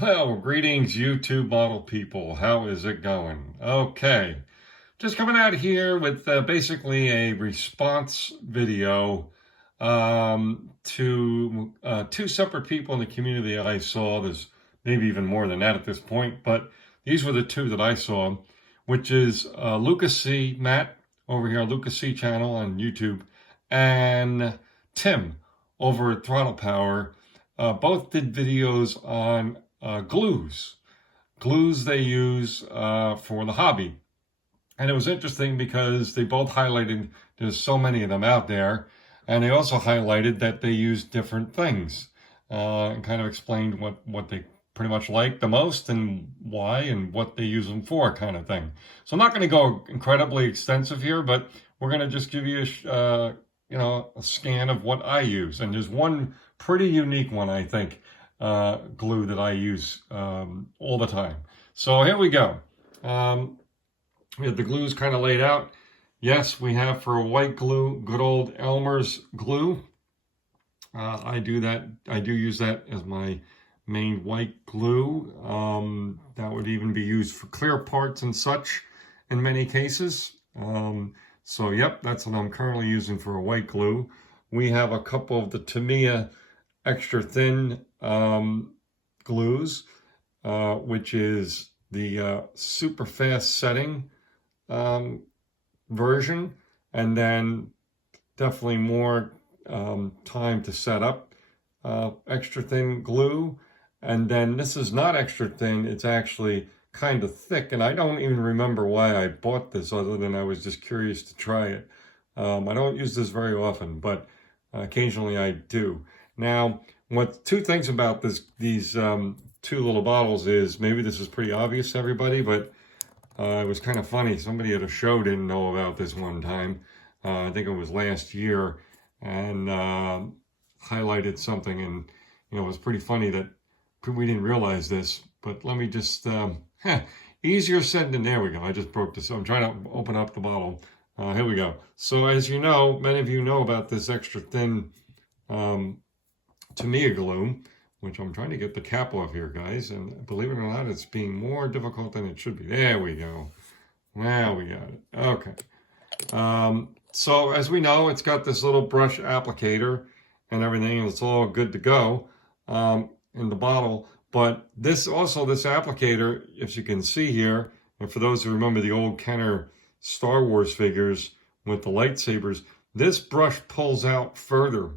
Well, greetings, YouTube model people. How is it going? Okay, just coming out here with basically a response video to two separate people in the community that I saw. There's maybe even more than that at this point, but these were the two that I saw, which is Lucas C. Matt over here, Lucas C. channel on YouTube, and Tim over at Throttle Power. Both did videos on glues they use for the hobby. And it was interesting because they both highlighted there's so many of them out there, and they also highlighted that they use different things and kind of explained what they pretty much like the most and why and what they use them for, kind of thing. So I'm not going to go incredibly extensive here, but we're going to just give you a scan of what I use. And there's one pretty unique one, I think, glue that I use all the time. So here we go. We have the glues kind of laid out. Yes, we have for white glue, good old Elmer's glue. I do use that as my main white glue. That would even be used for clear parts and such in many cases. So yep, that's what I'm currently using for a white glue. We have a couple of the Tamiya extra thin glues, which is the super fast setting version, and then definitely more time to set up. Extra thin glue, and then this is not extra thin, it's actually kind of thick, and I don't even remember why I bought this other than I was just curious to try it. I don't use this very often, but occasionally I do. Now, two things about these two little bottles is, maybe this is pretty obvious to everybody, but it was kind of funny. Somebody at a show didn't know about this one time. I think it was last year, and highlighted something, and it was pretty funny that we didn't realize this. But let me just, easier said than, there we go. I just broke this. I'm trying to open up the bottle. Here we go. So as you know, many of you know about this extra thin Tamiya glue, which I'm trying to get the cap off here, guys. And believe it or not, it's being more difficult than it should be. There we go. Now we got it. Okay. So as we know, it's got this little brush applicator and everything, and it's all good to go in the bottle. But this applicator, as you can see here, and for those who remember the old Kenner Star Wars figures with the lightsabers, this brush pulls out further,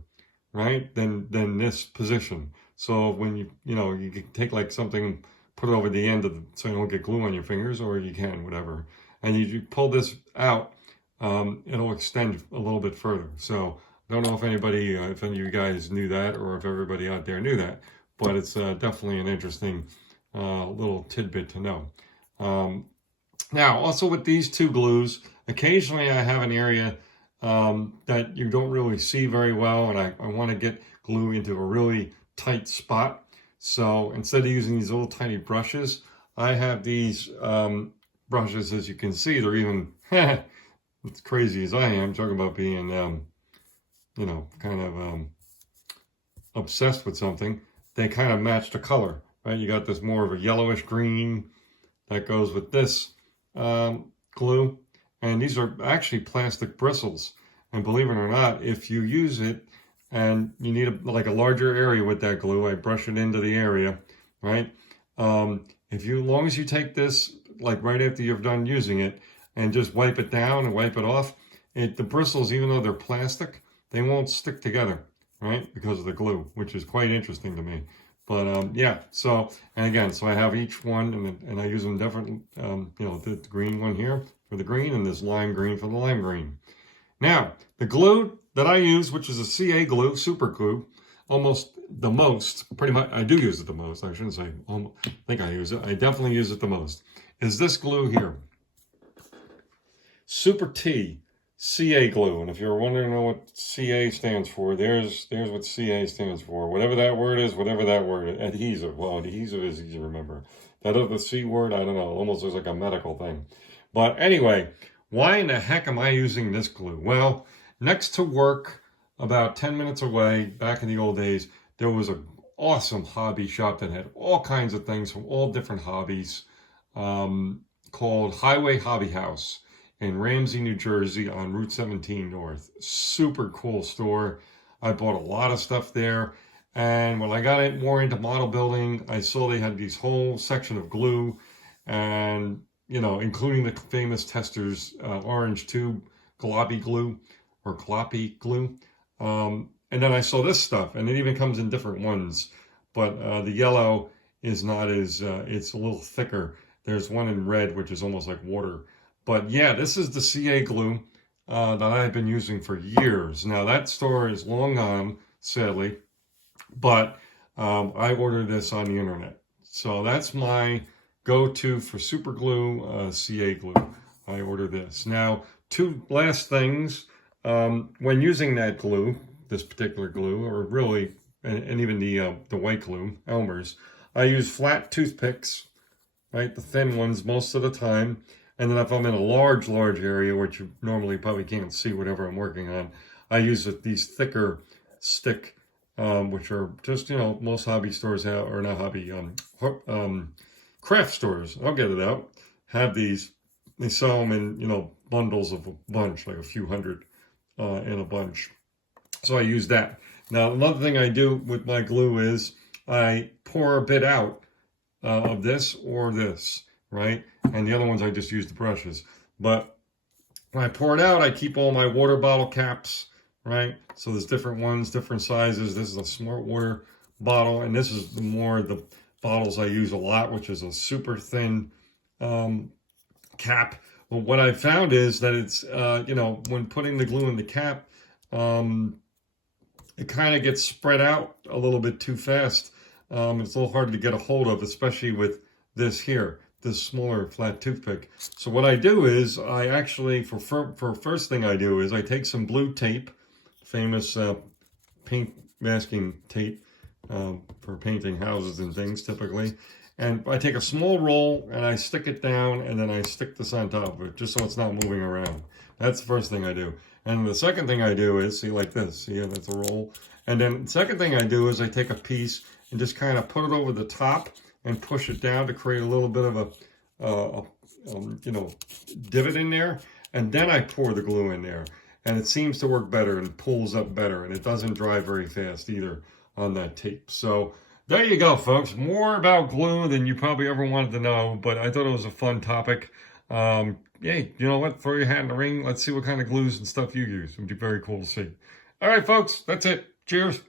right, than this position. So when you can take like something, put it over the end of so you don't get glue on your fingers, or you can, whatever. And you pull this out, it'll extend a little bit further. So I don't know if any of you guys knew that, or if everybody out there knew that, but it's definitely an interesting little tidbit to know. Now, also with these two glues, occasionally I have an area that you don't really see very well, and I want to get glue into a really tight spot. So instead of using these little tiny brushes, I have these brushes. As you can see, they're even as crazy as I am, talking about being kind of obsessed with something. They kind of match the color, right? You got this more of a yellowish green that goes with this glue, and these are actually plastic bristles. And believe it or not, if you use it and you need a larger area with that glue, I brush it into the area, right? As long as you take this like right after you've done using it and just wipe it down and wipe it off, the bristles, even though they're plastic, they won't stick together, right? Because of the glue, which is quite interesting to me. But yeah, so, and again, so I have each one, and I use them different, the green one here for the green, and this lime green for the lime green. Now, the glue that I use, which is a CA glue, super glue, pretty much, I do use it the most, I shouldn't say, I think I use it, I definitely use it the most, is this glue here. Super T CA glue, and if you're wondering what CA stands for, there's what CA stands for. Whatever that word is, adhesive. Well, adhesive is easy to remember. That other C word, I don't know, almost looks like a medical thing. But anyway, why in the heck am I using this glue? Well, next to work, about 10 minutes away, back in the old days, there was an awesome hobby shop that had all kinds of things from all different hobbies, called Highway Hobby House in Ramsey, New Jersey on Route 17 North. Super cool store. I bought a lot of stuff there. And when I got more into model building, I saw they had these whole section of glue and, you know, including the famous Testors orange tube gloppy glue or gloppy glue. And then I saw this stuff, and it even comes in different ones. But the yellow is not as, it's a little thicker. There's one in red, which is almost like water. But yeah, this is the CA glue that I've been using for years. Now, that store is long gone, sadly, but I ordered this on the internet. So that's my go-to for super glue, CA glue. I order this. Now, two last things. When using that glue, this particular glue, or really, and even the white glue, Elmer's, I use flat toothpicks, right, the thin ones most of the time. And then if I'm in a large area, which you normally probably can't see whatever I'm working on, I use these thicker stick, which are just, you know, most hobby stores have, or not hobby, craft stores, I'll get it out, have these. They sell them in, you know, bundles of a bunch, like a few hundred in a bunch. So I use that. Now, another thing I do with my glue is I pour a bit out of this or this, right? And the other ones I just use the brushes. But when I pour it out, I keep all my water bottle caps, right? So there's different ones, different sizes. This is a smart water bottle, and this is the bottles I use a lot, which is a super thin cap. But what I found is that it's, you know, when putting the glue in the cap, it kind of gets spread out a little bit too fast. It's a little hard to get a hold of, especially with this here, this smaller flat toothpick. So what I do is I actually, for first thing I do is I take some blue tape, famous paint masking tape for painting houses and things typically. And I take a small roll and I stick it down, and then I stick this on top of it just so it's not moving around. That's the first thing I do. And the second thing I do is, see, like this, see, that's a roll. And then the second thing I do is I take a piece and just kind of put it over the top and push it down to create a little bit of a you know, divot in there. And then I pour the glue in there. And it seems to work better and pulls up better. And it doesn't dry very fast either on that tape. So there you go, folks. More about glue than you probably ever wanted to know. But I thought it was a fun topic. Hey, you know what? Throw your hat in the ring. Let's see what kind of glues and stuff you use. It would be very cool to see. All right, folks. That's it. Cheers.